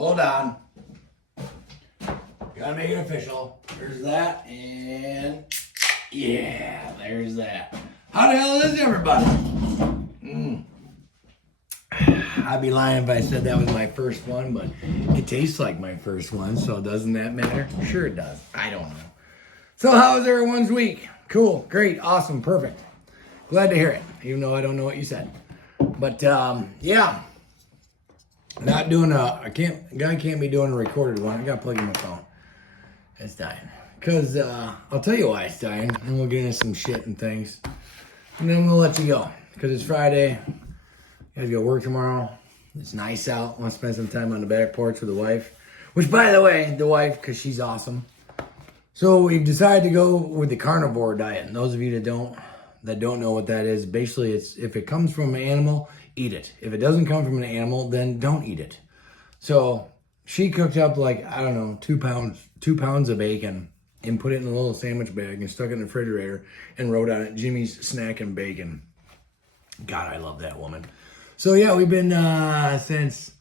Hold on. Gotta make it official. There's that, and yeah, there's that. How the hell is everybody? I'd be lying if I said that was my first one, but it tastes like my first one, so doesn't that matter? Sure it does. I don't know. So how was everyone's week? Cool, great, awesome, perfect. Glad to hear it, even though I don't know what you said. But yeah, not doing guy can't be doing a recorded one. I gotta plug in my phone. It's dying. Cause I'll tell you why it's dying, and we'll get into some shit and things. And then we'll let you go. Cause it's Friday. You guys go work tomorrow. It's nice out. Want to spend some time on the back porch with the wife. Which, by the way, the wife, because she's awesome. So we've decided to go with the carnivore diet. And those of you that don't know what that is, basically it's if it comes from an animal, eat it. If it doesn't come from an animal, then don't eat it. So she cooked up like, I don't know, 2 pounds of bacon and put it in a little sandwich bag and stuck it in the refrigerator and wrote on it, Jimmy's Snack and Bacon. God, I love that woman. So yeah, we've been since,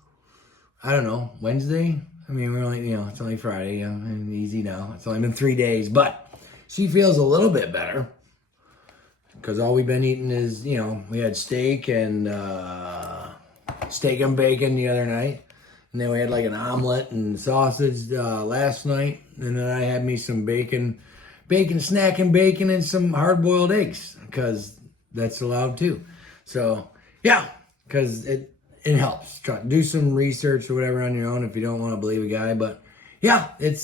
I don't know, Wednesday. I mean, we're only, it's only Friday, and easy now. It's only been 3 days, but she feels a little bit better because all we've been eating is, we had steak and bacon the other night, and then we had like an omelet and sausage last night, and then I had me some bacon snack and bacon and some hard-boiled eggs because that's allowed too. So yeah. Because it helps. Try to do some research or whatever on your own if you don't want to believe a guy. But yeah, it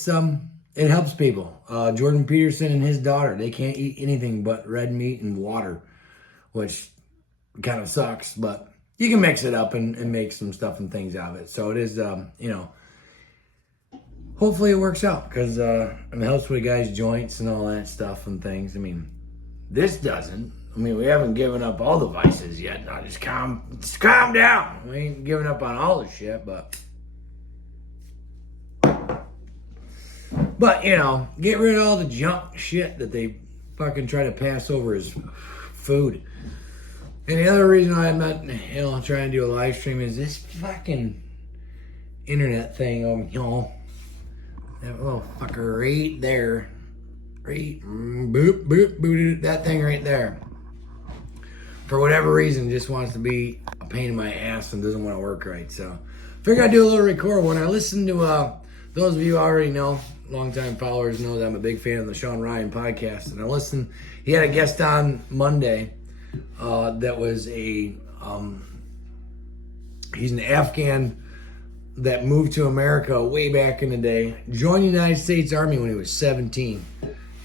helps people. Jordan Peterson and his daughter, they can't eat anything but red meat and water, which kind of sucks. But you can mix it up and make some stuff and things out of it. So it is, hopefully it works out because it helps with the guy's joints and all that stuff and things. I mean, this doesn't. I mean, we haven't given up all the vices yet. No, just calm down. We ain't giving up on all the shit, but get rid of all the junk shit that they fucking try to pass over as food. And the other reason I'm not, trying to do a live stream is this fucking internet thing over, that little fucker right there, boop, boop, boop, that thing right there. For whatever reason, just wants to be a pain in my ass and doesn't want to work right. So, figured I'd do a little record. When I listen to, those of you already know, longtime followers know that I'm a big fan of the Shawn Ryan podcast. And he had a guest on Monday that was he's an Afghan that moved to America way back in the day, joined the United States Army when he was 17.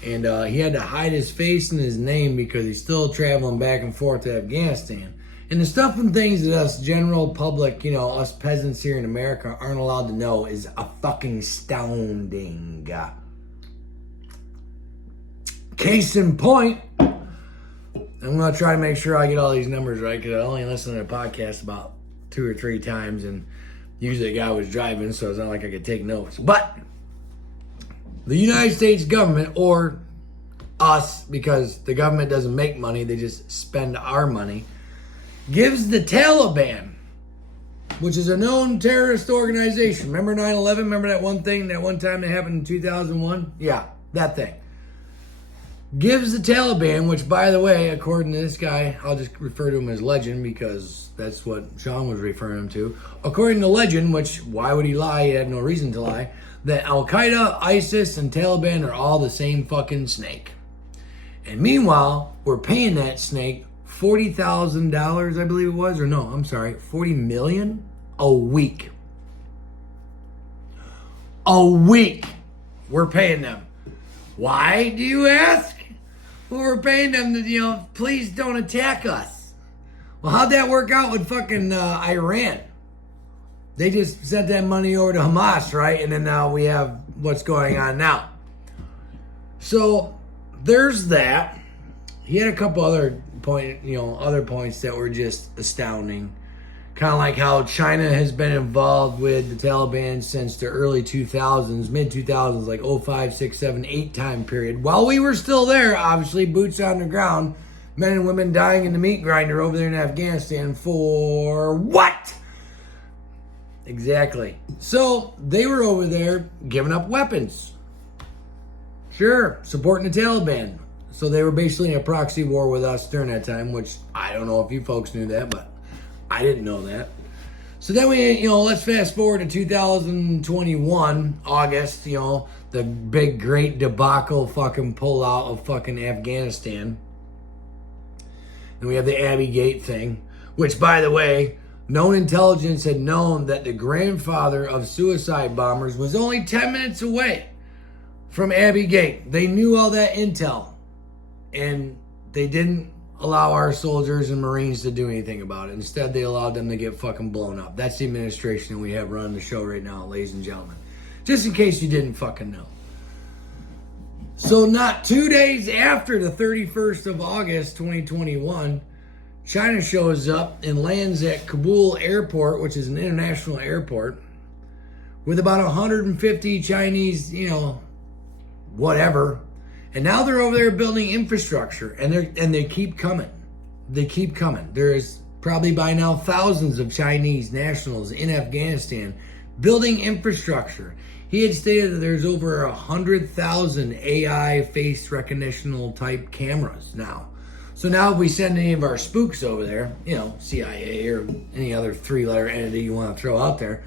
And he had to hide his face and his name because he's still traveling back and forth to Afghanistan. And the stuff and things that us general public, us peasants here in America aren't allowed to know is a fucking astounding. Case in point, I'm going to try to make sure I get all these numbers right because I only listened to the podcast about 2 or 3 times. And usually the guy was driving, so it's not like I could take notes. But the United States government, or us, because the government doesn't make money, they just spend our money, gives the Taliban, which is a known terrorist organization. Remember 9/11? Remember that one time that happened in 2001? Yeah, that thing. Gives the Taliban, which, by the way, according to this guy, I'll just refer to him as Legend because that's what Shawn was referring him to. According to Legend, which, why would he lie? He had no reason to lie. That Al-Qaeda, ISIS, and Taliban are all the same fucking snake. And meanwhile, we're paying that snake $40,000, I believe it was, or no, I'm sorry, $40 million a week. A week we're paying them. Why, do you ask? Well, we're paying them to, please don't attack us. Well, how'd that work out with fucking Iran? They just sent that money over to Hamas, right? And then now we have what's going on now. So there's that. He had a couple other points that were just astounding. Kind of like how China has been involved with the Taliban since the early 2000s, mid-2000s, like 05, 6, 7, 8 time period. While we were still there, obviously, boots on the ground, men and women dying in the meat grinder over there in Afghanistan for what? Exactly. So they were over there giving up weapons. Sure, supporting the Taliban. So they were basically in a proxy war with us during that time, which I don't know if you folks knew that, but I didn't know that. So then let's fast forward to 2021, August, the big great debacle fucking pullout of fucking Afghanistan. And we have the Abbey Gate thing, which, by the way, known intelligence had known that the grandfather of suicide bombers was only 10 minutes away from Abbey Gate. They knew all that intel, and they didn't allow our soldiers and Marines to do anything about it. Instead, they allowed them to get fucking blown up. That's the administration that we have running the show right now, ladies and gentlemen. Just in case you didn't fucking know. So not 2 days after the 31st of August, 2021, China shows up and lands at Kabul airport, which is an international airport, with about 150 Chinese, whatever. And now they're over there building infrastructure, and they keep coming. They keep coming. There's probably by now thousands of Chinese nationals in Afghanistan building infrastructure. He had stated that there's over 100,000 AI face recognition type cameras now. So now if we send any of our spooks over there, CIA or any other three-letter entity you want to throw out there,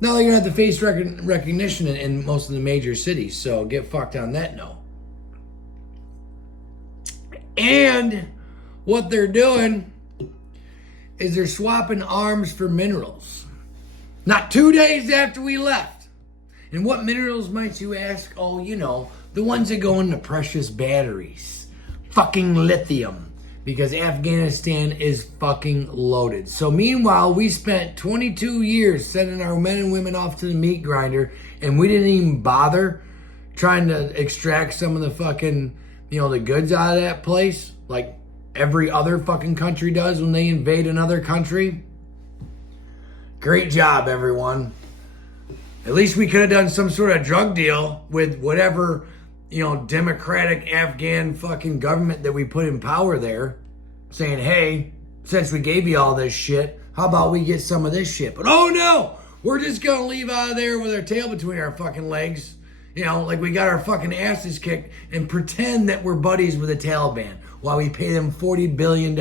now they're going to have the face recognition in most of the major cities. So get fucked on that note. And what they're doing is they're swapping arms for minerals. Not 2 days after we left. And what minerals might you ask? Oh, the ones that go into precious batteries. Fucking lithium. Because Afghanistan is fucking loaded. So meanwhile, we spent 22 years sending our men and women off to the meat grinder, and we didn't even bother trying to extract some of the fucking, the goods out of that place, like every other fucking country does when they invade another country. Great job, everyone. At least we could have done some sort of drug deal with whatever, democratic Afghan fucking government that we put in power there, saying, hey, since we gave you all this shit, how about we get some of this shit? But oh no, we're just gonna leave out of there with our tail between our fucking legs. Like we got our fucking asses kicked, and pretend that we're buddies with the Taliban while we pay them $40 million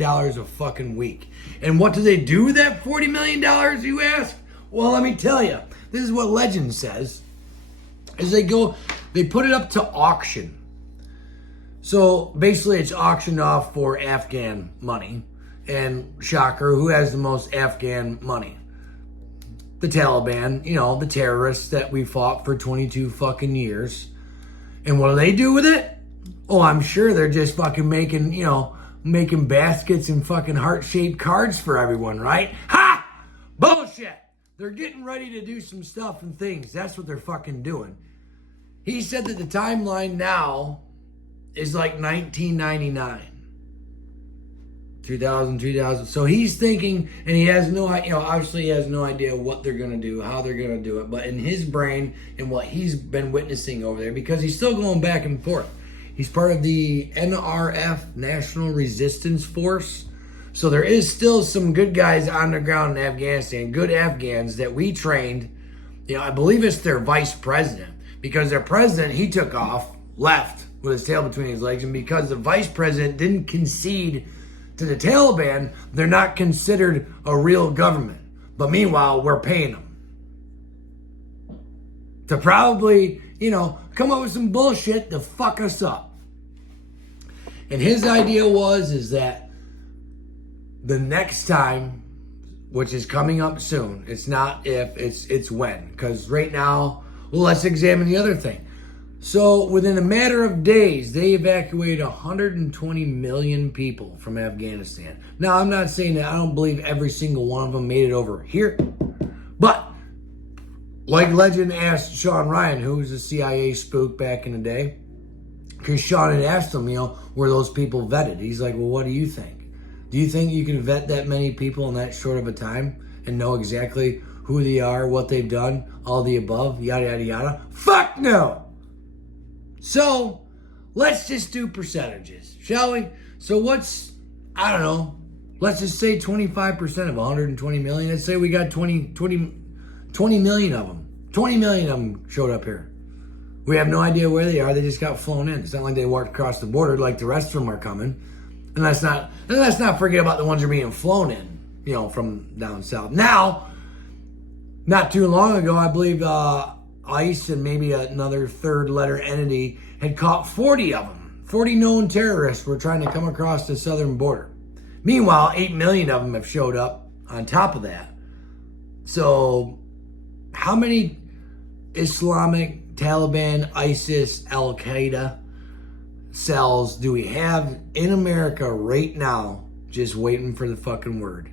a fucking week. And what do they do with that $40 million, you ask? Well, let me tell you. This is what legend says. Is they put it up to auction. So basically it's auctioned off for Afghan money. And shocker, who has the most Afghan money? The Taliban, the terrorists that we fought for 22 fucking years. And what do they do with it? Oh, I'm sure they're just fucking making baskets and fucking heart-shaped cards for everyone, right? Ha! Bullshit! They're getting ready to do some stuff and things. That's what they're fucking doing. He said that the timeline now is like 1999. 2000. So he's thinking, and he has no, obviously he has no idea what they're going to do, how they're going to do it. But in his brain and what he's been witnessing over there, because he's still going back and forth. He's part of the NRF, National Resistance Force. So there is still some good guys on the ground in Afghanistan, good Afghans that we trained. I believe it's their vice president, because their president, he took off, left with his tail between his legs. And because the vice president didn't concede to the Taliban, they're not considered a real government. But meanwhile, we're paying them to probably, come up with some bullshit to fuck us up. And his idea is that the next time, which is coming up soon, it's not if, it's when. Because right now, let's examine the other thing. So within a matter of days, they evacuated 120 million people from Afghanistan. Now, I'm not saying that I don't believe every single one of them made it over here. But, like legend asked Shawn Ryan, who was a CIA spook back in the day, because Shawn had asked him, were those people vetted? He's like, well, what do you think? Do you think you can vet that many people in that short of a time and know exactly who they are, what they've done, all the above, yada, yada, yada? Fuck no! So, let's just do percentages, shall we? So Let's just say 25% of 120 million. Let's say we got 20 million of them. 20 million of them showed up here. We have no idea where they are. They just got flown in. It's not like they walked across the border like the rest of them are coming. And let's not forget about the ones that are being flown in, you know, from down south. Now, not too long ago, I believe ICE and maybe another third letter entity had caught 40 of them. 40 known terrorists were trying to come across the southern border. Meanwhile, 8 million of them have showed up on top of that. So, how many Islamic, Taliban, ISIS, Al-Qaeda cells do we have in America right now just waiting for the fucking word?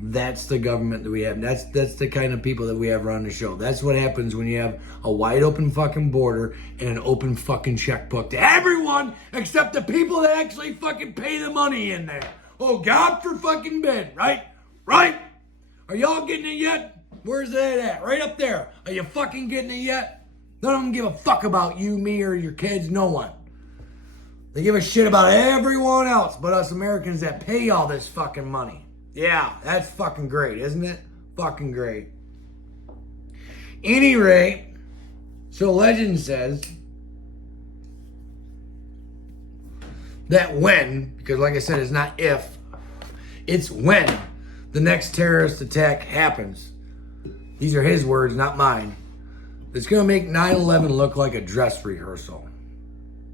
That's the government that we have. That's the kind of people that we have running the show. That's what happens when you have a wide open fucking border and an open fucking checkbook to everyone except the people that actually fucking pay the money in there. Oh, God for fucking Ben, right? Right? Are y'all getting it yet? Where's that at? Right up there. Are you fucking getting it yet? None of them give a fuck about you, me, or your kids. No one. They give a shit about everyone else but us Americans that pay all this fucking money. Yeah, that's fucking great, isn't it? Fucking great. Any rate, so legend says that when, because like I said, it's not if, it's when the next terrorist attack happens. These are his words, not mine. It's going to make 9/11 look like a dress rehearsal.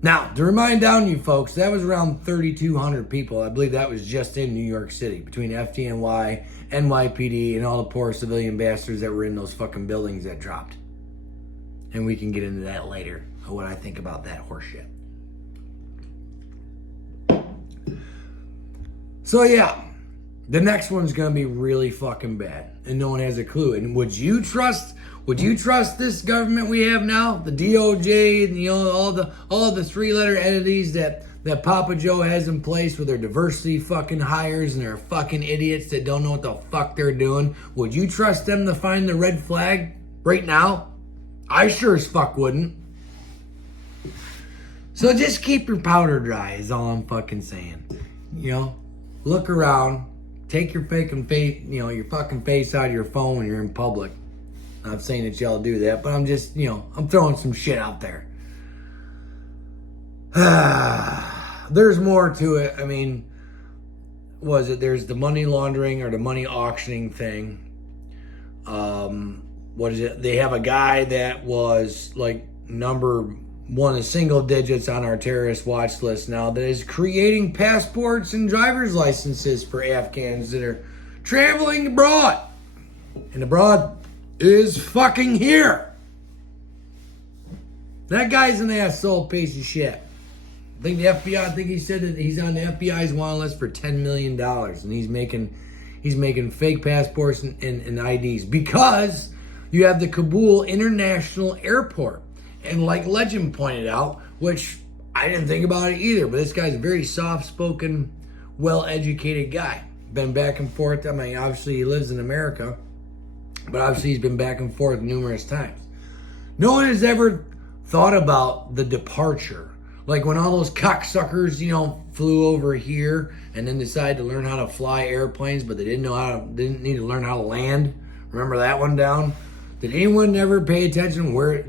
Now, to remind down you folks, that was around 3,200 people. I believe that was just in New York City, between FDNY, NYPD, and all the poor civilian bastards that were in those fucking buildings that dropped. And we can get into that later, what I think about that horseshit. So yeah, the next one's gonna be really fucking bad, and no one has a clue. And would you trust this government we have now, the DOJ, and you know all the three-letter entities that Papa Joe has in place with their diversity fucking hires and their fucking idiots that don't know what the fuck they're doing? Would you trust them to find the red flag right now? I sure as fuck wouldn't. So just keep your powder dry is all I'm fucking saying. You know, look around, take your fucking face, you know, your fucking face out of your phone when you're in public. Not saying that y'all do that, but I'm just, you know, I'm throwing some shit out there. There's more to it. I mean, there's the money laundering or the money auctioning thing. What is it? They have a guy that was like number one of single digits on our terrorist watch list now that is creating passports and driver's licenses for Afghans that are traveling abroad. And abroad is fucking here. That guy's an asshole piece of shit. I think the FBI, I think he said that he's on the FBI's want list for $10 million, and he's making fake passports and IDs because you have the Kabul International Airport. And like Legend pointed out, which I didn't think about it either, but this guy's a very soft-spoken, well-educated guy. Been back and forth. I mean, obviously he lives in America, but obviously he's been back and forth numerous times. No one has ever thought about the departure. Like when all those cocksuckers, you know, flew over here and then decided to learn how to fly airplanes, but they didn't need to learn how to land. Remember that one down? Did anyone ever pay attention where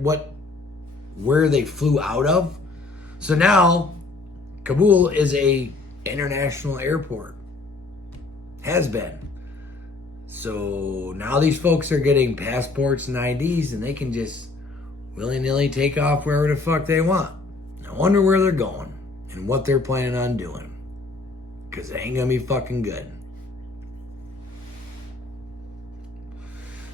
they flew out of? So now Kabul is a international airport. Has been. So now these folks are getting passports and IDs and they can just willy-nilly take off wherever the fuck they want. I wonder where they're going and what they're planning on doing. Because it ain't gonna be fucking good.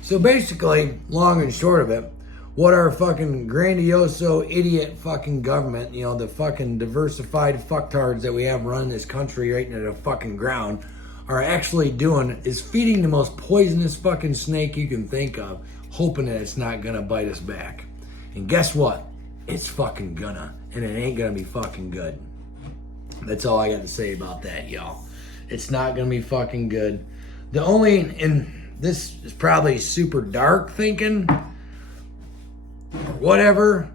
So basically, long and short of it, what our fucking grandioso idiot fucking government, you know, the fucking diversified fucktards that we have running this country right into the fucking ground, are actually doing is feeding the most poisonous fucking snake you can think of, hoping that it's not gonna bite us back. And guess what? It's fucking gonna. And it ain't gonna be fucking good. That's all I got to say about that, y'all. It's not gonna be fucking good. And this is probably super dark thinking, or whatever,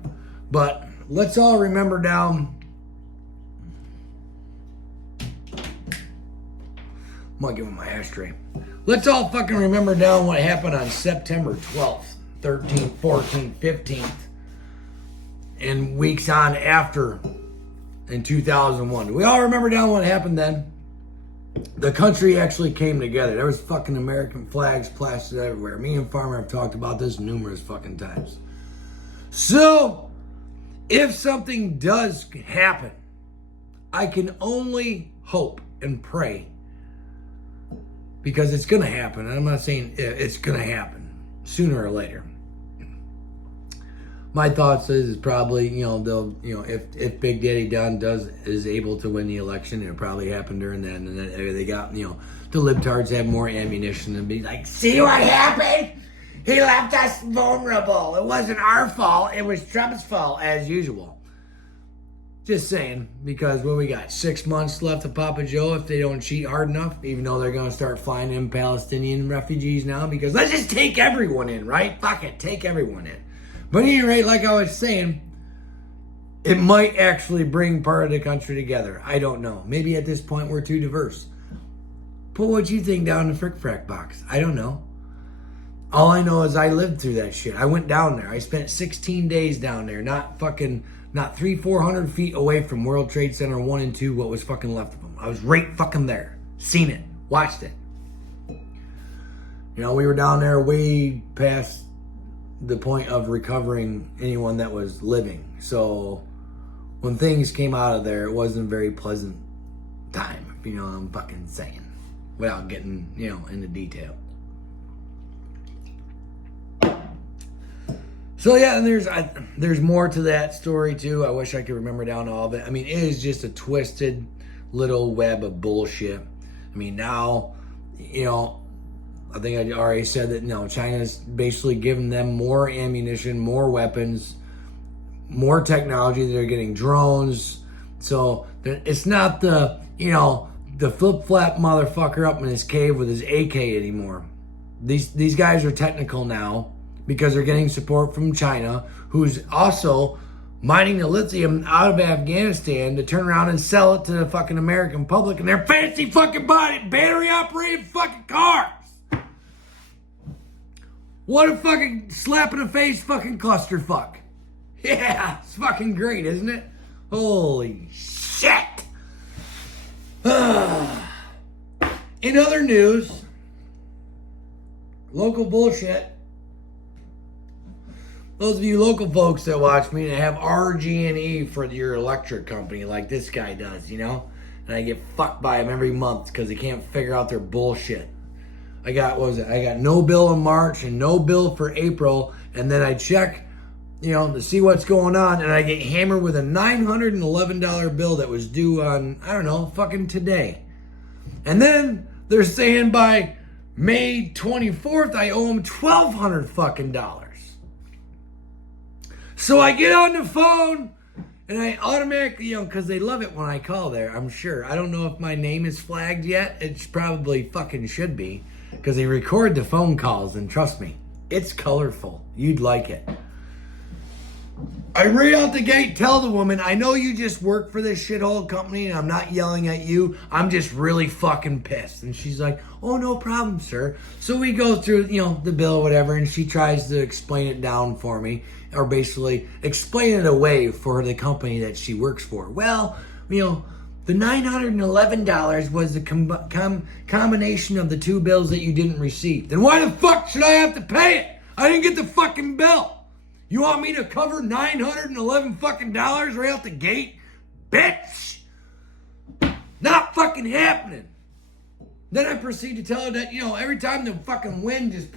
but let's all remember down gonna give him my ashtray. Let's all fucking remember down what happened on September 12th, 13th, 14th, 15th, and weeks on after in 2001. Do we all remember down what happened then? The country actually came together. There was fucking American flags plastered everywhere. Me and Farmer have talked about this numerous fucking times. So, if something does happen, I can only hope and pray, because it's going to happen. And I'm not saying it's going to happen sooner or later. My thoughts is probably, they'll, if Big Daddy Don is able to win the election, it'll probably happen during that. And then they got, the libtards have more ammunition and be like, see what happened? He left us vulnerable. It wasn't our fault. It was Trump's fault, as usual. Just saying, because what we got, 6 months left of Papa Joe if they don't cheat hard enough, even though they're going to start flying in Palestinian refugees now, because let's just take everyone in, right? Fuck it, take everyone in. But at any rate, like I was saying, it might actually bring part of the country together. I don't know. Maybe at this point we're too diverse. Put what you think down in the frick-frack box. I don't know. All I know is I lived through that shit. I went down there. I spent 16 days down there, not 300-400 feet away from World Trade Center 1 and 2, what was fucking left of them. I was right fucking there. Seen it. Watched it. We were down there way past the point of recovering anyone that was living. So when things came out of there, it wasn't a very pleasant time, if you know what I'm fucking saying, without getting, into detail. So yeah, and there's more to that story too. I wish I could remember down all of it. I mean, it is just a twisted little web of bullshit. I mean, now, I think I already said that, China's basically giving them more ammunition, more weapons, more technology. They're getting drones. So it's not the flip-flap motherfucker up in his cave with his AK anymore. These guys are technical now because they're getting support from China, who's also mining the lithium out of Afghanistan to turn around and sell it to the fucking American public in their fancy fucking battery-operated fucking cars. What a fucking slap in the face fucking clusterfuck. Yeah, it's fucking great, isn't it? Holy shit. In other news, local bullshit. Those of you local folks that watch me and have RG&E for your electric company like this guy does, and I get fucked by them every month because they can't figure out their bullshit. I got no bill in March and no bill for April, and then I check, to see what's going on, and I get hammered with a $911 bill that was due on, fucking today. And then they're saying by May 24th, I owe them $1,200 fucking dollars. So I get on the phone, and I automatically, because they love it when I call there, I'm sure. I don't know if my name is flagged yet. It probably fucking should be. Because they record the phone calls, and trust me, it's colorful. You'd like it. I right out the gate tell the woman, I know you just work for this shithole company, and I'm not yelling at you. I'm just really fucking pissed. And she's like, oh, no problem, sir. So we go through, the bill or whatever, and she tries to explain it down for me, or basically explain it away for the company that she works for. Well, the $911 was the combination of the two bills that you didn't receive. Then why the fuck should I have to pay it? I didn't get the fucking bill. You want me to cover $911 fucking dollars right out the gate? Bitch! Not fucking happening. Then I proceed to tell her that, every time the fucking wind just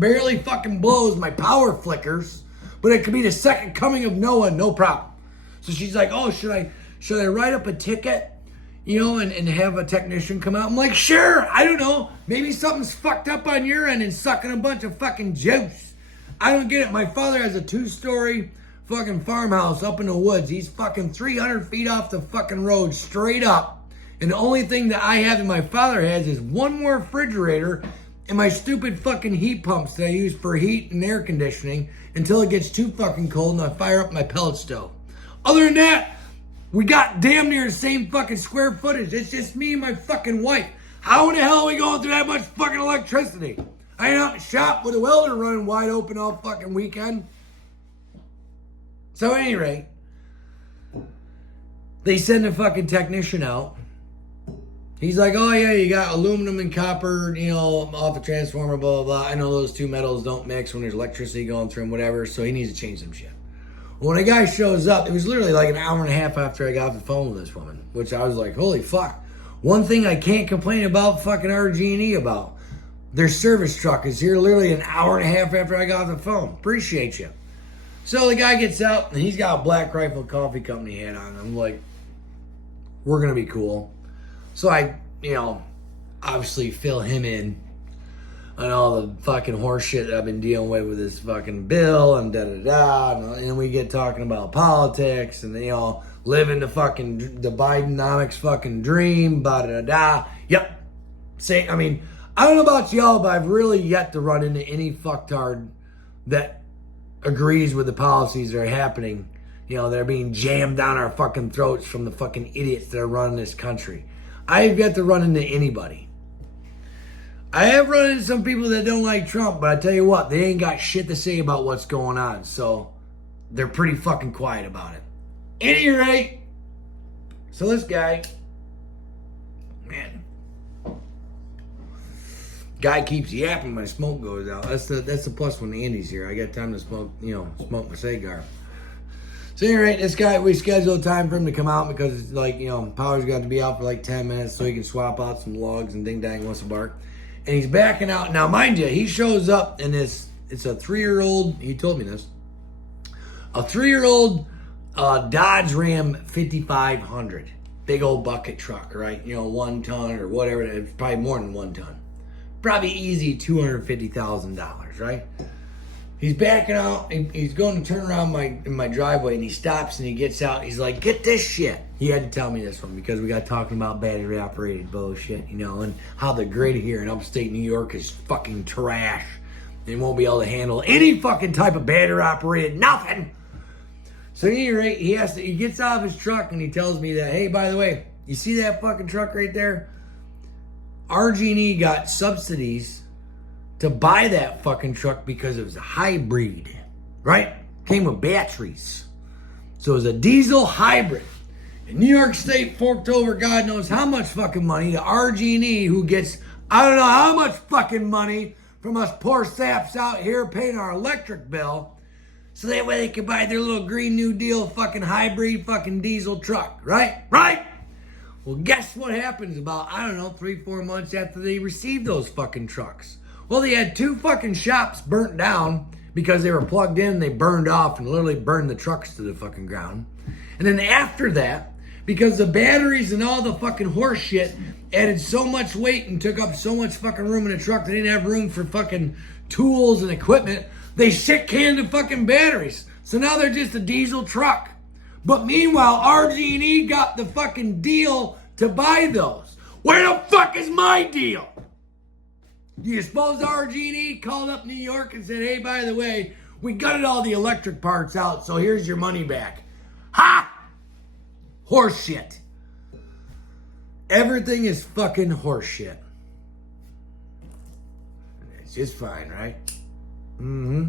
barely fucking blows, my power flickers. But it could be the second coming of Noah, no problem. So she's like, oh, should I write up a ticket? And have a technician come out? I'm like, sure, I don't know. Maybe something's fucked up on your end and sucking a bunch of fucking juice. I don't get it. My father has a 2-story fucking farmhouse up in the woods. He's fucking 300 feet off the fucking road straight up. And the only thing that I have and my father has is one more refrigerator and my stupid fucking heat pumps that I use for heat and air conditioning until it gets too fucking cold and I fire up my pellet stove. Other than that, we got damn near the same fucking square footage. It's just me and my fucking wife. How in the hell are we going through that much fucking electricity? I ain't out in the shop with a welder running wide open all fucking weekend. So at any rate, they send a fucking technician out. He's like, oh yeah, you got aluminum and copper, off the transformer, blah, blah, blah. I know those two metals don't mix when there's electricity going through them, whatever, so he needs to change some shit. When a guy shows up, it was literally like an hour and a half after I got off the phone with this woman, which I was like, holy fuck. One thing I can't complain about fucking RG&E about. Their service truck is here literally an hour and a half after I got off the phone. Appreciate you. So the guy gets out, and he's got a Black Rifle Coffee Company hat on. I'm like, we're going to be cool. So I, obviously fill him in on all the fucking horse shit that I've been dealing with this fucking bill and da-da-da. And we get talking about politics and, living the Bidenomics fucking dream, ba-da-da-da. Yep. I don't know about y'all, but I've really yet to run into any fucktard that agrees with the policies that are happening. They're being jammed down our fucking throats from the fucking idiots that are running this country. I have yet to run into anybody. I have run into some people that don't like Trump, but I tell you what, they ain't got shit to say about what's going on. So they're pretty fucking quiet about it. At any rate, so this guy, man, guy keeps yapping when smoke goes out. That's the plus when Andy's here. I got time to smoke, smoke my cigar. So anyway, this guy, we scheduled time for him to come out because it's like, power's got to be out for like 10 minutes so he can swap out some logs and ding dang wants to bark. And he's backing out. Now, mind you, he shows up in it's a 3-year-old, he told me this, a 3-year-old Dodge Ram 5500. Big old bucket truck, right? 1 ton or whatever. It's probably more than 1 ton. Probably easy $250,000, right? He's backing out. He's going to turn around in my driveway, and he stops and he gets out. He's like, "Get this shit." He had to tell me this one because we got talking about battery operated bullshit, and how the grid here in upstate New York is fucking trash. They won't be able to handle any fucking type of battery operated nothing. So at any rate, he gets out of his truck and he tells me that, hey, by the way, you see that fucking truck right there? RG&E got subsidies to buy that fucking truck because it was a hybrid, right? Came with batteries. So it was a diesel hybrid. And New York State forked over God knows how much fucking money to RG&E, who gets I don't know how much fucking money from us poor saps out here paying our electric bill, so that way they can buy their little Green New Deal fucking hybrid fucking diesel truck, right? Right? Well, guess what happens about, 3-4 months after they received those fucking trucks? Well, they had 2 fucking shops burnt down because they were plugged in, they burned off and literally burned the trucks to the fucking ground. And then after that, because the batteries and all the fucking horse shit added so much weight and took up so much fucking room in the truck, they didn't have room for fucking tools and equipment, they shit canned the fucking batteries. So now they're just a diesel truck. But meanwhile, RG&E got the fucking deal to buy those. Where the fuck is my deal? Do you suppose RG&E called up New York and said, hey, by the way, we gutted all the electric parts out, so here's your money back? Ha! Horse shit. Everything is fucking horse shit. It's just fine, right? Mm-hmm.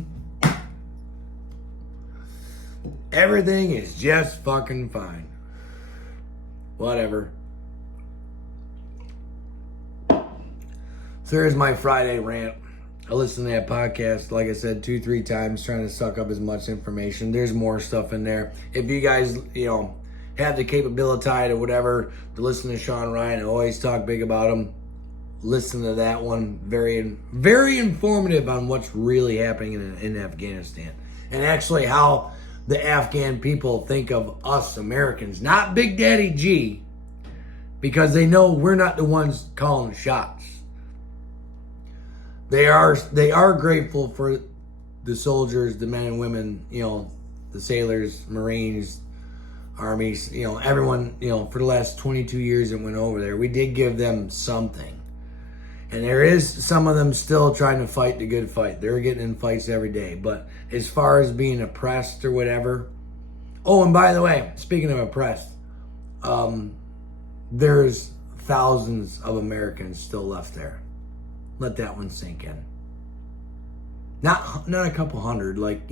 Everything is just fucking fine. Whatever. So there's my Friday rant. I listened to that podcast, like I said, 2-3 times, trying to suck up as much information. There's more stuff in there. If you guys, have the capability or whatever to listen to Shawn Ryan, I always talk big about him. Listen to that one. Very, very informative on what's really happening in Afghanistan. And actually how the Afghan people think of us Americans. Not Big Daddy G, because they know we're not the ones calling the shots. They are grateful for the soldiers, the men and women, the sailors, Marines, armies, everyone, for the last 22 years that went over there. We did give them something. And there is some of them still trying to fight the good fight. They're getting in fights every day. But as far as being oppressed or whatever. Oh, and by the way, speaking of oppressed, there's thousands of Americans still left there. Let that one sink in. Not a couple hundred like,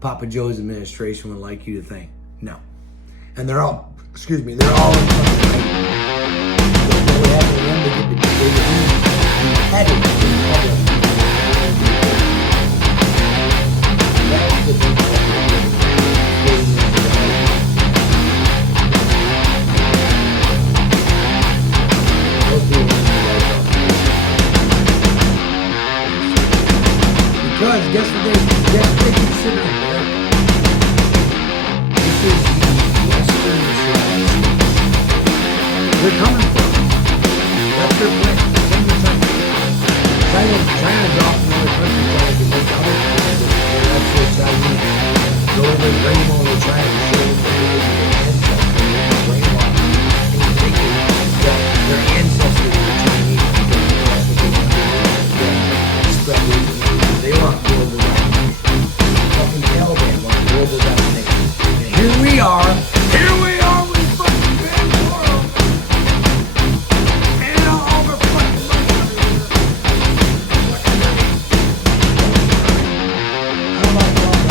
Papa Joe's administration would like you to think. No. And they're all, they're all in fucking right. So what happened to them, they get beheaded in public. That's the thing. Because guess what they consider America? This is the Western civilization. They're coming from. That's their plan. Same with China. China's off in other countries trying to make other countries. That's what Chinese. Go over and bring them over to China and show them the way their ancestors were brainwashed into thinking that their ancestors were Chinese. That's what they want to do. Spread it. They want global domination. Fucking Taliban want global domination. And here we are with fucking bad world. And all the fucking money. I don't like all that.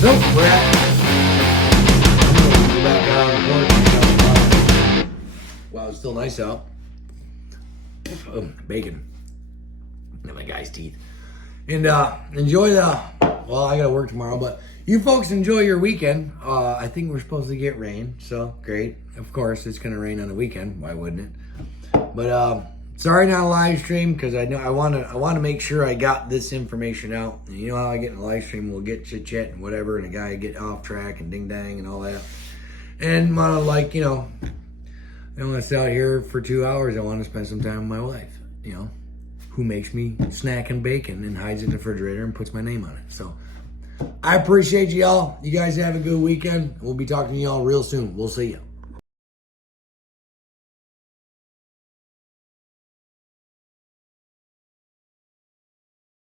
Nope, we're at. I'm gonna go back out on the porch. Wow, it's still nice out. Oh, bacon. And my guy's teeth. And enjoy well, I gotta work tomorrow, but you folks enjoy your weekend. I think we're supposed to get rain, so great. Of course, it's gonna rain on the weekend. Why wouldn't it? But sorry, not a live stream, because I know I want to make sure I got this information out. And you know how I get in a live stream, we'll get chit chat and whatever, and a guy get off track and ding dang and all that. And want to I don't want to stay out here for 2 hours. I want to spend some time with my wife. Who makes me snack and bacon and hides it in the refrigerator and puts my name on it. So I appreciate y'all. You guys have a good weekend. We'll be talking to y'all real soon. We'll see you.